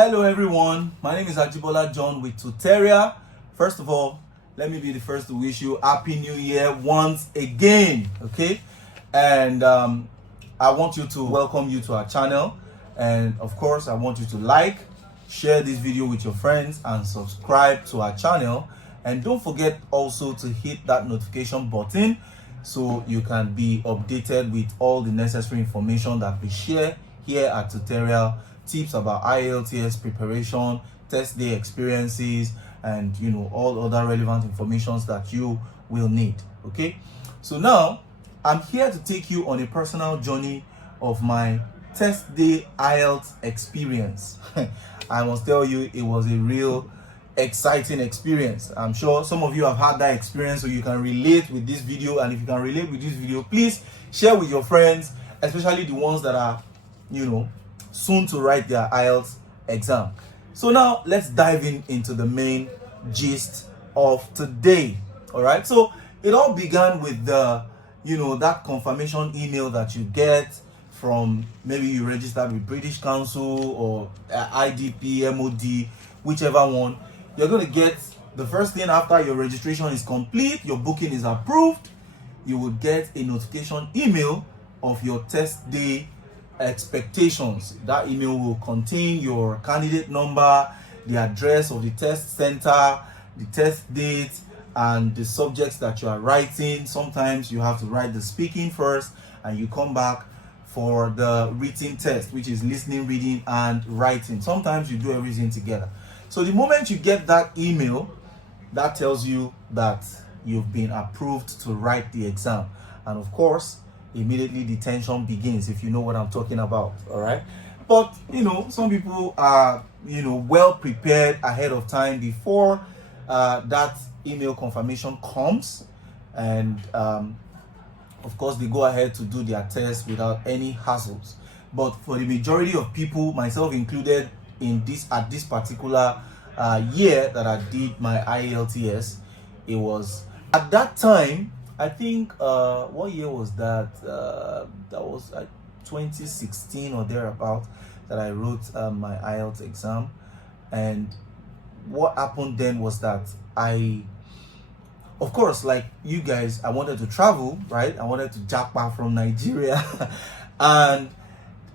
Hello everyone, my name is Ajibola John with Tuteria. First of all, let me be the first to wish you Happy New Year once again, okay? And I want to welcome you to our channel. And of course, I want you to like, share this video with your friends and subscribe to our channel. And don't forget also to hit that notification button so you can be updated with all the necessary information that we share here at Tuteria. Tips about IELTS preparation, test day experiences, and all other relevant informations that you will need. Okay, so now I'm here to take you on a personal journey of my test day IELTS experience. I must tell you, it was a real exciting experience. I'm sure some of you have had that experience, so you can relate with this video. And if you can relate with this video, please share with your friends, especially the ones that are soon to write their IELTS exam. So now let's dive into the main gist of today. All right, so it all began with the that confirmation email that you get from, maybe you registered with British Council or IDP, MOD, whichever one. You're going to get the first thing after your registration is complete, your booking is approved, you will get a notification email of your test day expectations. That email will contain your candidate number, the address of the test center, the test date, and the subjects that you are writing. Sometimes you have to write the speaking first and you come back for the written test, which is listening, reading, and writing. Sometimes you do everything together. So the moment you get that email, that tells you that you've been approved to write the exam. And of course, immediately the tension begins, if you know what I'm talking about. All right, but some people are well prepared ahead of time before that email confirmation comes, and of course they go ahead to do their test without any hassles. But for the majority of people, myself included, at this particular year that I did my IELTS, it was at that time, I think, what year was that? That was 2016 or thereabout that I wrote my IELTS exam. And what happened then was that of course, like you guys, I wanted to travel, right? I wanted to jackpot from Nigeria. And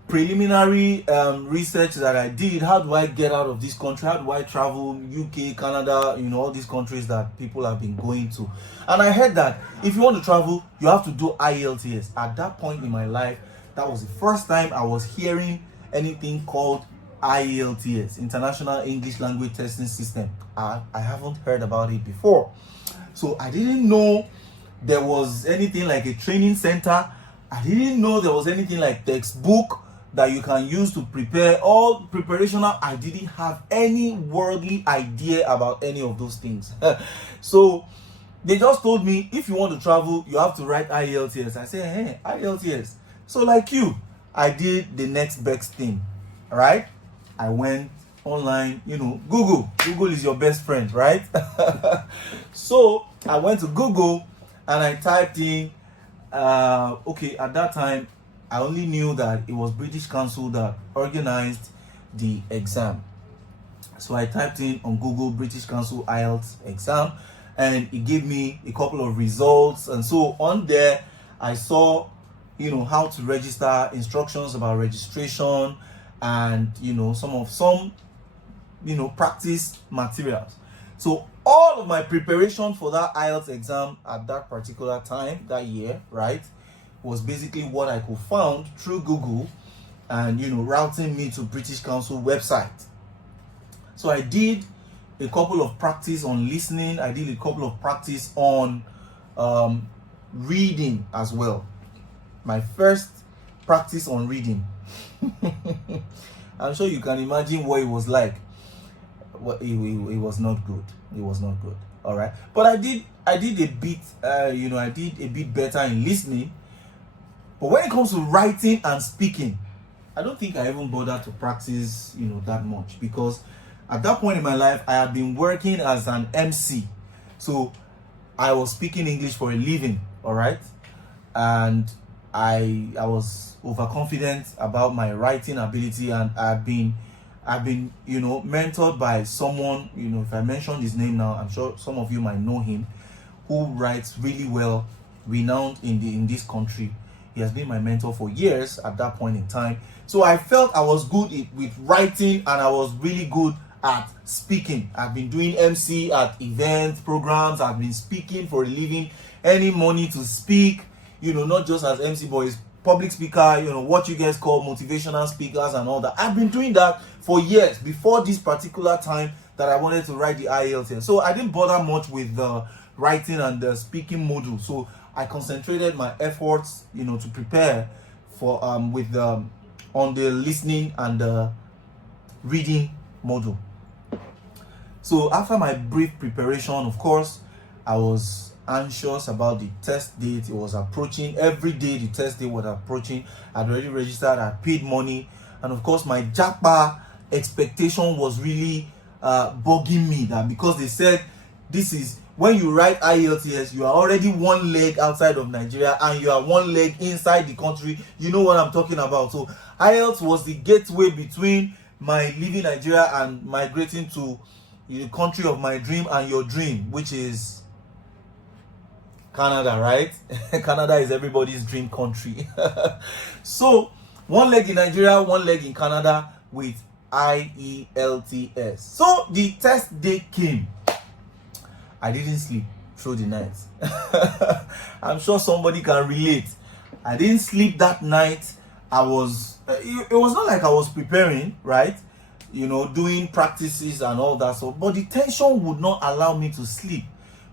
preliminary research that I did, how do I get out of this country? How do I travel? UK, Canada, all these countries that people have been going to. And I heard that if you want to travel, you have to do IELTS. At that point in my life, that was the first time I was hearing anything called IELTS, International English Language Testing System. I haven't heard about it before. So I didn't know there was anything like a training center. I didn't know there was anything like textbook that you can use to prepare. All preparational. I didn't have any worldly idea about any of those things. So they just told me, if you want to travel, you have to write IELTS. I said, hey, IELTS. So like you, I did the next best thing, right? I went online, Google. Google is your best friend, right? So I went to Google and I typed in, okay, at that time, I only knew that it was British Council that organized the exam. So I typed in on Google British Council IELTS exam, and it gave me a couple of results. And so on there, I saw, how to register, instructions about registration, and some practice materials. So all of my preparation for that IELTS exam at that particular time, that year, right, was basically what I could find through Google and routing me to British Council website. So I did a couple of practice on listening. I did a couple of practice on reading as well. My first practice on reading. I'm sure you can imagine what it was like. It was not good. It was not good. All right, but I did a bit. I did a bit better in listening. But when it comes to writing and speaking, I don't think I even bothered to practice, that much, because at that point in my life, I had been working as an MC. So I was speaking English for a living, all right? And I was overconfident about my writing ability, and I've been I've been, mentored by someone, if I mention his name now, I'm sure some of you might know him, who writes really well, renowned in this country. He has been my mentor for years at that point in time. So I felt I was good with writing, and I was really good at speaking. I've been doing MC at events, programs. I've been speaking for a living, earning money to speak, not just as MC, but as public speaker, what you guys call motivational speakers and all that. I've been doing that for years before this particular time that I wanted to write the IELTS. So I didn't bother much with the writing and the speaking module. So I concentrated my efforts, to prepare for on the listening and the reading module. So after my brief preparation, of course, I was anxious about the test date. It was approaching. Every day the test date was approaching. I'd already registered, I paid money, and of course my JAPA expectation was really bugging me, that because they said this is when you write IELTS, you are already one leg outside of Nigeria and you are one leg inside the country. You know what I'm talking about. So IELTS was the gateway between my leaving Nigeria and migrating to the country of my dream and your dream, which is Canada, right? Canada is everybody's dream country. So one leg in Nigeria, one leg in Canada with IELTS. So the test day came. I didn't sleep through the night. I'm sure somebody can relate. I didn't sleep that night. It was not like I was preparing, right? Doing practices and all that. So, but the tension would not allow me to sleep,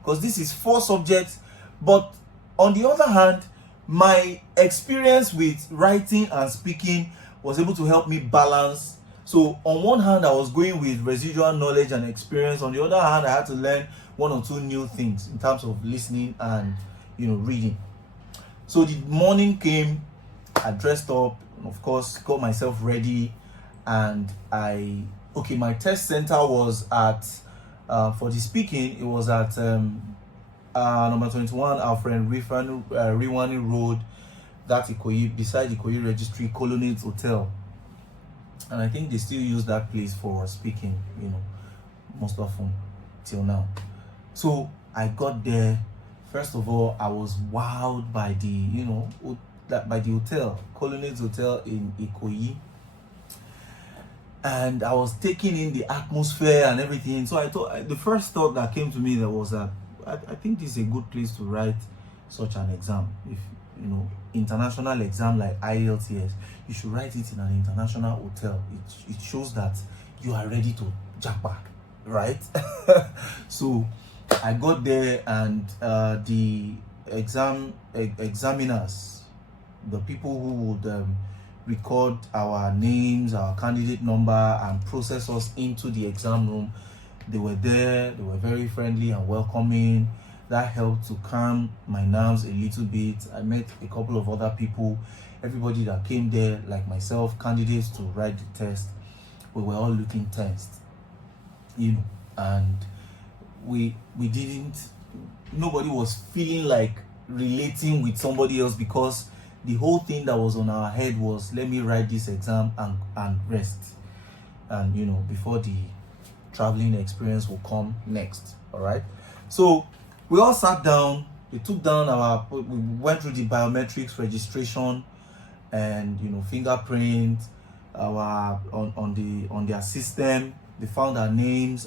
because this is 4 subjects. But on the other hand, my experience with writing and speaking was able to help me balance. So on one hand, I was going with residual knowledge and experience. On the other hand, I had to learn 1 or 2 new things in terms of listening and reading. So the morning came, I dressed up, of course, got myself ready, and my test center was at for the speaking, it was at number 21 Alfred Riwani Road, that Ikoyi, beside Ikoyi Registry, Colonnades Hotel. And I think they still use that place for speaking, most often till now. So I got there. First of all, I was wowed by by the hotel, Colonnades Hotel in Ikoyi. And I was taking in the atmosphere and everything. So I thought, the first thought that came to me was that I think this is a good place to write such an exam. If international exam like IELTS, you should write it in an international hotel. It shows that you are ready to japa, right? So I got there, and the examiners, the people who would record our names, our candidate number, and process us into the exam room, they were there. They were very friendly and welcoming. That helped to calm my nerves a little bit. I met a couple of other people. Everybody that came there, like myself, candidates to write the test, we were all looking tensed, and we didn't, nobody was feeling like relating with somebody else, because the whole thing that was on our head was, let me write this exam and rest, and before the traveling experience will come next. All right, so we all sat down. We took down we went through the biometrics registration and fingerprint on their system. They found our names,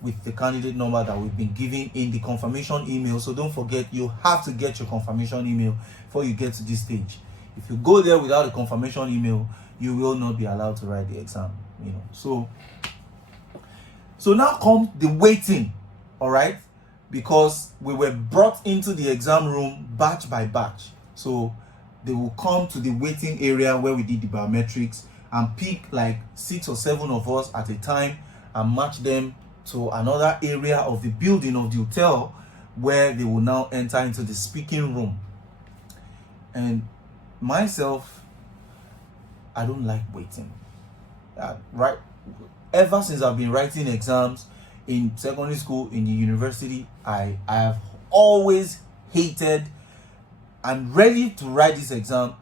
with the candidate number that we've been giving in the confirmation email. So don't forget, you have to get your confirmation email before you get to this stage. If you go there without a confirmation email, you will not be allowed to write the exam. So now comes the waiting, all right? Because we were brought into the exam room batch by batch. So they will come to the waiting area where we did the biometrics and pick like 6 or 7 of us at a time and match them to another area of the building of the hotel, where they will now enter into the speaking room. And myself, I don't like waiting. Right? Ever since I've been writing exams in secondary school, in the university, I have always hated and ready to write this exam.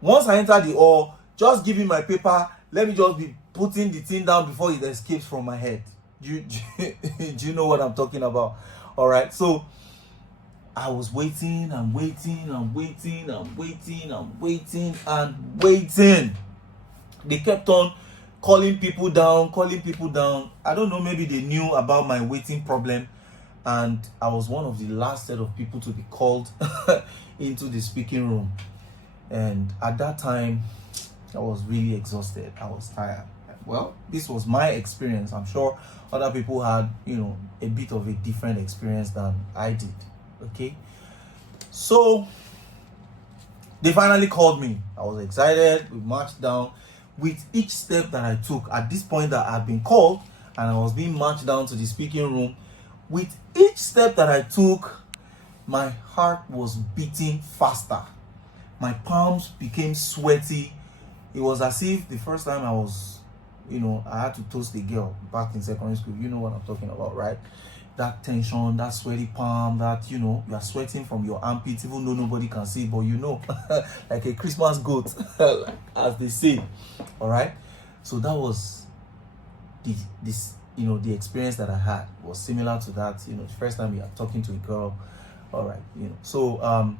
Once I enter the hall, just give me my paper, let me just be putting the thing down before it escapes from my head. Do you know what I'm talking about? All right. So I was waiting and waiting and waiting and waiting and waiting and waiting. They kept on calling people down, calling people down. I don't know, maybe they knew about my waiting problem, and I was one of the last set of people to be called into the speaking room. And at that time, I was really exhausted. I was tired. Well, this was my experience. I'm sure other people had, a bit of a different experience than I did. Okay, so they finally called me. I was excited. We marched down. With each step that I took, at this point that I'd been called and I was being marched down to the speaking room, with each step that I took, my heart was beating faster. My palms became sweaty. It was as if the first time I was, I had to toast a girl back in secondary school. You know what I'm talking about, right? That tension, that sweaty palm, that, you are sweating from your armpits, even though nobody can see, but like a Christmas goat, as they say. All right. So that was the experience that I had was similar to that, the first time we are talking to a girl. All right. So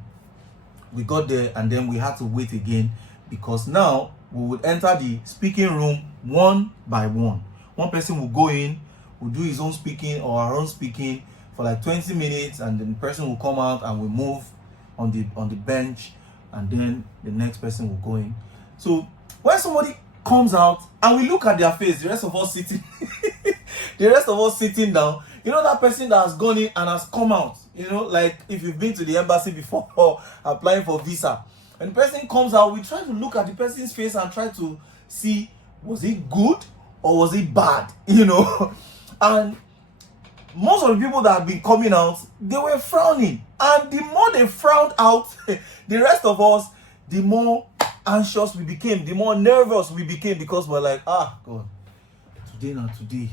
we got there, and then we had to wait again, because now we would enter the speaking room one by one. One person will go in, will do his own speaking or our own speaking for like 20 minutes, and then the person will come out and we move on the bench, and then the next person will go in. So when somebody comes out and we look at their face, the rest of us sitting down, that person that has gone in and has come out, like if you've been to the embassy before or applying for visa, and the person comes out, we try to look at the person's face and try to see, was it good or was it bad, and most of the people that have been coming out, they were frowning, and the more they frowned out, the rest of us, the more anxious we became, the more nervous we became, because we're like, God, today.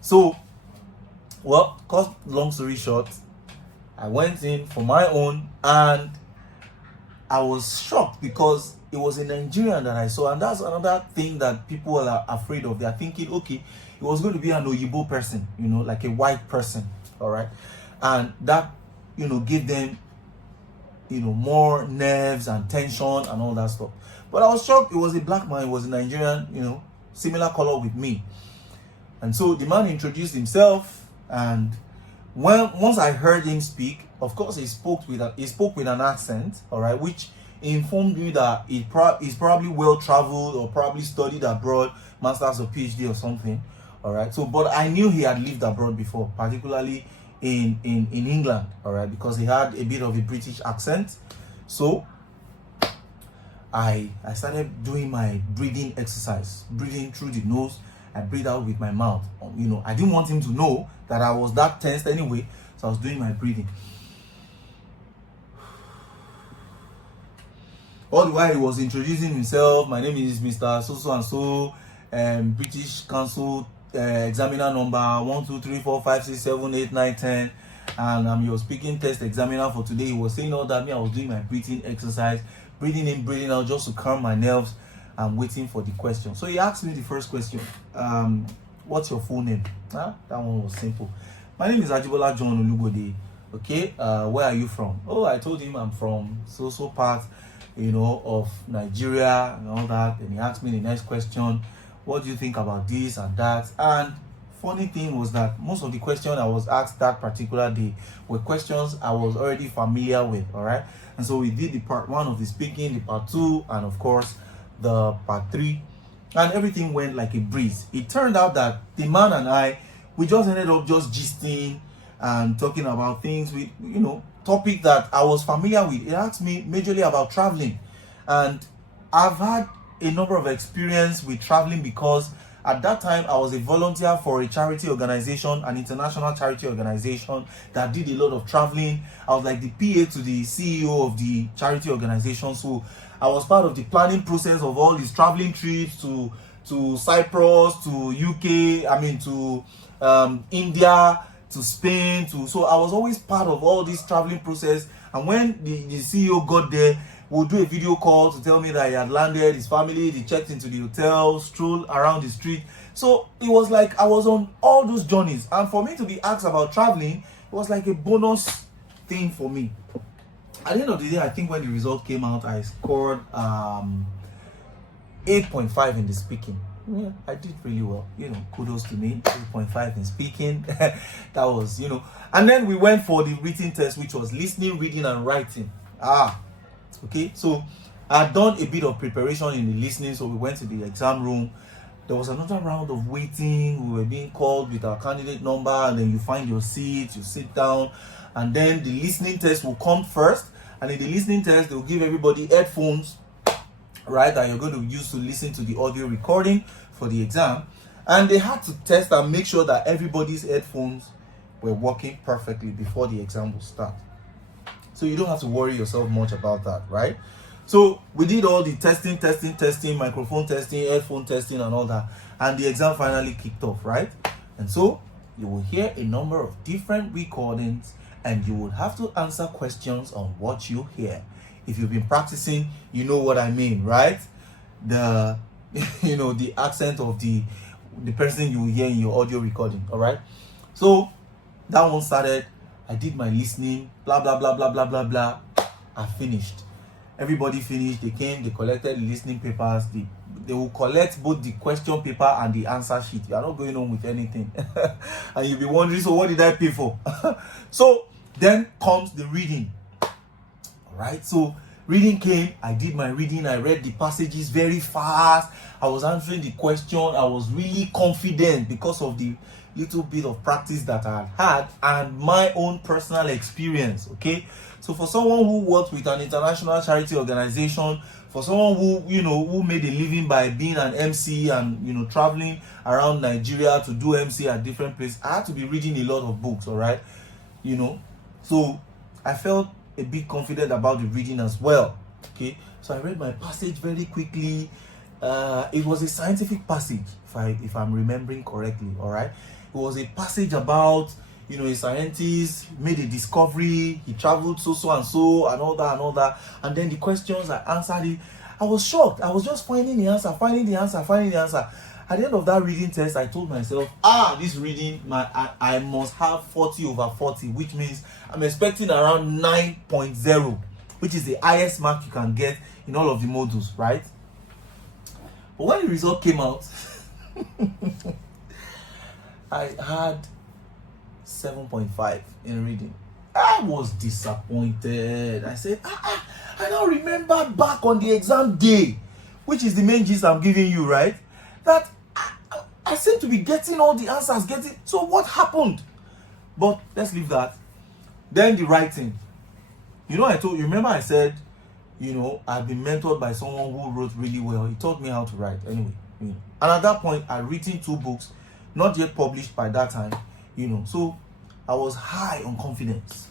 So, well, cut long story short, I went in for my own, and I was shocked because it was a Nigerian that I saw, and that's another thing that people are afraid of. They're thinking, okay, it was going to be an Oyibo person, like a white person, all right, and that, gave them, more nerves and tension and all that stuff. But I was shocked. It was a black man. It was a Nigerian, similar color with me. And so the man introduced himself, and once I heard him speak, of course he spoke with an accent, all right, which informed me that he's probably well traveled or probably studied abroad, master's or PhD or something, all right. So, but I knew he had lived abroad before, particularly in England, all right, because he had a bit of a British accent. So I started doing my breathing exercise, breathing through the nose. I breathe out with my mouth. I didn't want him to know that I was that tensed anyway, so I was doing my breathing. All the while he was introducing himself. My name is Mr. So and so, British Council examiner number 1, 2, 3, 4, 5, 6, 7, 8, 9, 10, and I'm your speaking test examiner for today. He was saying all that. I was doing my breathing exercise, breathing in, breathing out, just to calm my nerves. I'm waiting for the question. So he asked me the first question. What's your full name? That one was simple. My name is Ajibola John Olubode. Okay, where are you from? Oh, I told him I'm from so part, of Nigeria and all that. And he asked me the next question. What do you think about this and that? And funny thing was that most of the questions I was asked that particular day were questions I was already familiar with. All right. And so we did the part 1 of the speaking, the part 2, and of course the part 3, and everything went like a breeze. It turned out that the man and I, we just ended up just gisting and talking about things with, topic that I was familiar with. It asked me majorly about traveling, and I've had a number of experience with traveling because at that time I was a volunteer for a charity organization, an international charity organization that did a lot of traveling. I was like the PA to the CEO of the charity organization, so I was part of the planning process of all these traveling trips to Cyprus, to UK, to India, to Spain, so I was always part of all this traveling process. And when the CEO got there, would do a video call to tell me that he had landed, his family, they checked into the hotel, strolled around the street. So it was like I was on all those journeys. And for me to be asked about traveling, it was like a bonus thing for me. At the end of the day, I think when the result came out, I scored 8.5 in the speaking. Yeah, I did really well. Kudos to me. 8.5 in speaking. That was, And then we went for the written test, which was listening, reading, and writing. Okay. So I had done a bit of preparation in the listening, so we went to the exam room. There was another round of waiting. We were being called with our candidate number, and then you find your seat, you sit down, and then the listening test will come first. And in the listening test, they'll give everybody headphones, right, that you're going to use to listen to the audio recording for the exam. And they had to test and make sure that everybody's headphones were working perfectly before the exam will start. So you don't have to worry yourself much about that, right? So we did all the testing, microphone testing, headphone testing, and all that. And the exam finally kicked off, right? And so you will hear a number of different recordings, and you will have to answer questions on what you hear. If you've been practicing, you know what I mean, right? The accent of the person you hear in your audio recording, all right? So that one started. I did my listening, blah, blah, blah, blah, blah, blah, blah. I finished. Everybody finished. They came, they collected the listening papers. They will collect both the question paper and the answer sheet. You are not going home with anything. And you'll be wondering, so what did I pay for? So then comes the reading. Right, so reading came. I did my reading. I read the passages very fast. I was answering the question. I was really confident because of the little bit of practice that I had and my own personal experience. Okay, so for someone who worked with an international charity organization, for someone who made a living by being an MC and traveling around Nigeria to do MC at different places, I had to be reading a lot of books. All right, so I felt a bit confident about the reading as well. Okay, so I read my passage very quickly. It was a scientific passage, if I'm remembering correctly. All right, it was a passage about a scientist made a discovery. He traveled so and all that, and then the questions, I answered it. I was shocked. I was just finding the answer. At the end of that reading test, I told myself, this reading, I must have 40 over 40, which means I'm expecting around 9.0, which is the highest mark you can get in all of the modules, right? But when the result came out, I had 7.5 in reading. I was disappointed. I said, I don't remember back on the exam day, which is the main gist I'm giving you, right? That I seem to be getting all the answers, so what happened? But let's leave that. Then the writing. Remember I said, I've been mentored by someone who wrote really well. He taught me how to write anyway. And at that point, I'd written 2 books, not yet published by that time, so I was high on confidence.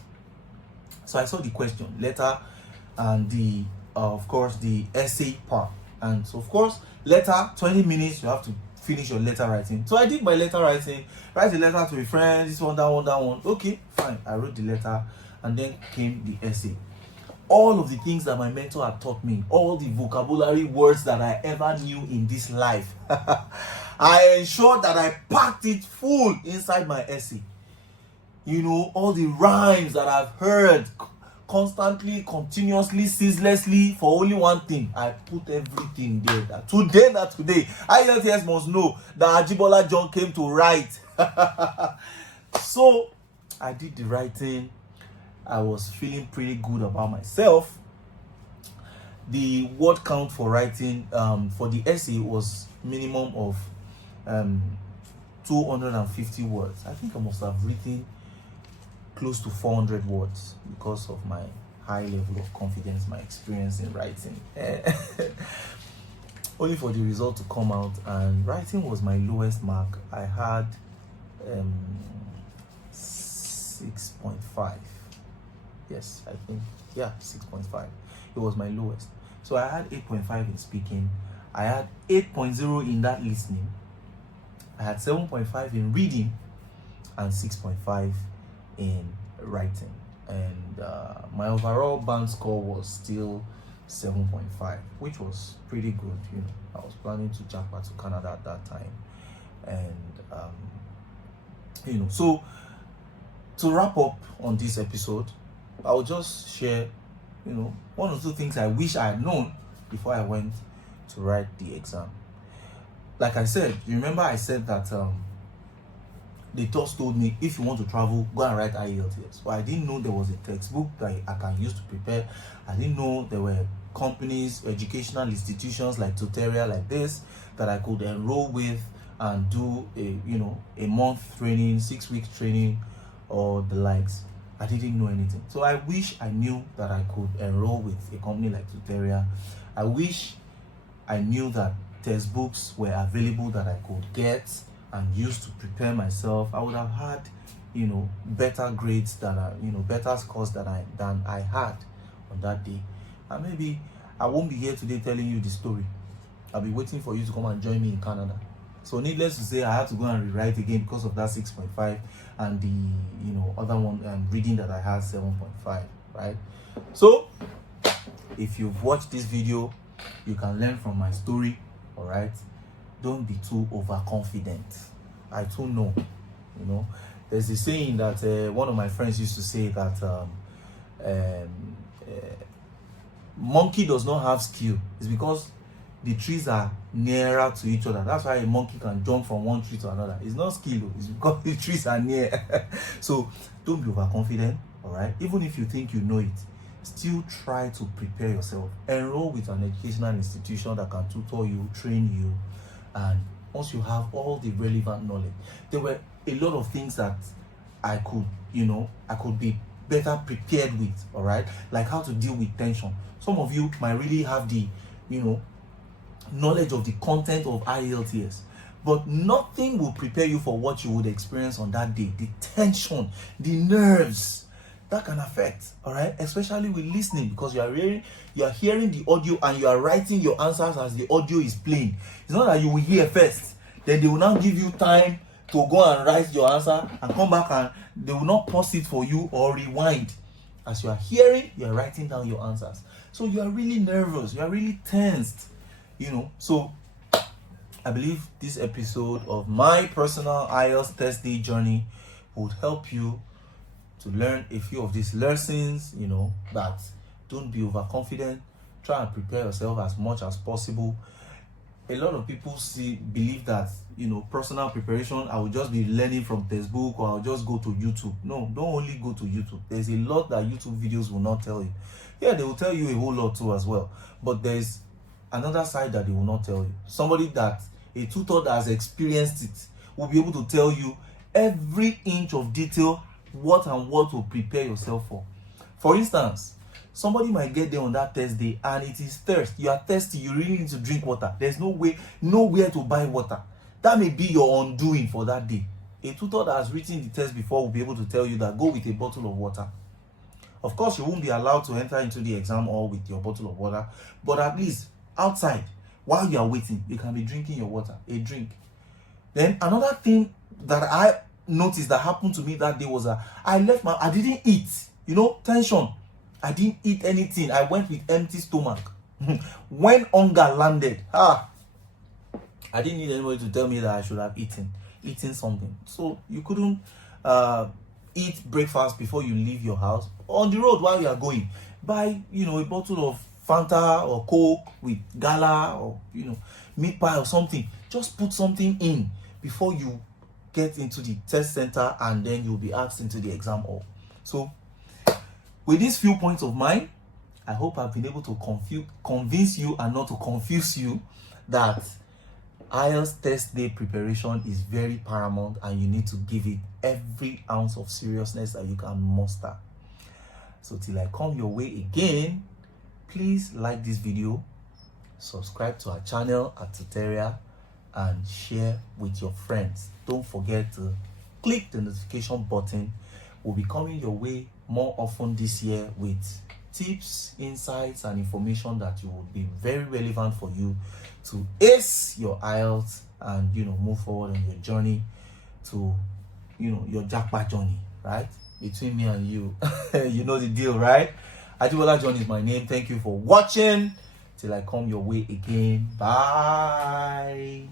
So I saw the question, letter, and of course, the essay part. And so, of course, letter, 20 minutes, you have to finish your letter writing. So I did my letter writing, write a letter to a friend, this one, that one. Okay, fine. I wrote the letter, and then came the essay. All of the things that my mentor had taught me, all the vocabulary words that I ever knew in this life, I ensured that I packed it full inside my essay. All the rhymes that I've heard constantly, continuously, ceaselessly for only one thing. I put everything there. Today, IELTS must know that Ajibola John came to write. So I did the writing. I was feeling pretty good about myself. The word count for writing for the essay was minimum of 250 words. I think I must have written close to 400 words because of my high level of confidence, my experience in writing. Only for the result to come out, and writing was my lowest mark. I had 6.5. Yes, I think, 6.5. It was my lowest. So I had 8.5 in speaking. I had 8.0 in that listening. I had 7.5 in reading and 6.5 in writing. And my overall band score was still 7.5, which was pretty good. I was planning to jackpot to Canada at that time. And so to wrap up on this episode, I'll just share one or two things I wish I had known before I went to write the exam. Like I said, you remember I said that the just told me, if you want to travel, go and write IELTS. Well, I didn't know there was a textbook that I can use to prepare. I didn't know there were companies, educational institutions like Tuteria, like this, that I could enroll with and do a month training, 6 weeks training, or the likes. I didn't know anything. So I wish I knew that I could enroll with a company like Tuteria. I wish I knew that textbooks were available that I could get and use to prepare myself. I would have had better grades better scores than I had on that day. And maybe I won't be here today telling you the story. I'll be waiting for you to come and join me in Canada. So needless to say, I had to go and rewrite again because of that 6.5 and the other one reading that I had 7.5, right? So if you've watched this video, you can learn from my story. All right, don't be too overconfident. I too know. There's a saying that one of my friends used to say that monkey does not have skill. It's because the trees are nearer to each other. That's why a monkey can jump from one tree to another. It's not skill, it's because the trees are near. So don't be overconfident. All right, even if you think you know it, still try to prepare yourself. Enroll with an educational institution that can tutor you, train you, and once you have all the relevant knowledge. There were a lot of things that I could be better prepared with. All right, like how to deal with tension. Some of you might really have the knowledge of the content of IELTS, but nothing will prepare you for what you would experience on that day. The tension, the nerves, that can affect, all right, especially with listening, because you are hearing the audio and you are writing your answers as the audio is playing. It's not that you will hear first, then they will now give you time to go and write your answer and come back, and they will not pause it for you or rewind. As you are hearing, you are writing down your answers. So you are really nervous, you are really tensed, So I believe this episode of my personal IELTS test day journey would help you to learn a few of these lessons, that don't be overconfident. Try and prepare yourself as much as possible. A lot of people believe that, personal preparation, I will just be learning from textbook, or I'll just go to YouTube. No, don't only go to YouTube. There's a lot that YouTube videos will not tell you. Yeah, they will tell you a whole lot too as well. But there's another side that they will not tell you. A tutor that has experienced it will be able to tell you every inch of detail, what to prepare yourself for. For instance, somebody might get there on that test day and it is thirst. You are thirsty, you really need to drink water. There's nowhere to buy water. That may be your undoing for that day. A tutor that has written the test before will be able to tell you that go with a bottle of water. Of course, you won't be allowed to enter into the exam hall with your bottle of water, but at least outside, while you are waiting, you can be drinking your water, a drink. Then another thing that I noticed that happened to me that day was that I didn't eat, tension. I didn't eat anything. I went with empty stomach. When hunger landed, I didn't need anybody to tell me that I should have eaten something. So you couldn't eat breakfast before you leave your house. On the road while you are going, buy a bottle of Fanta or Coke with gala or meat pie or something. Just put something in before you get into the test center, and then you'll be asked into the exam hall. So with these few points of mine, I hope I've been able to convince you and not to confuse you that IELTS test day preparation is very paramount, and you need to give it every ounce of seriousness that you can muster. So till I come your way again, please like this video, subscribe to our channel at Tuteria, and share with your friends. Don't forget to click the notification button. We'll be coming your way more often this year with tips, insights, and information that will be very relevant for you to ace your IELTS and move forward on your journey to your jackpot journey, right? Between me and you, you know the deal, right? Ajibola John is my name. Thank you for watching. Till I come your way again. Bye.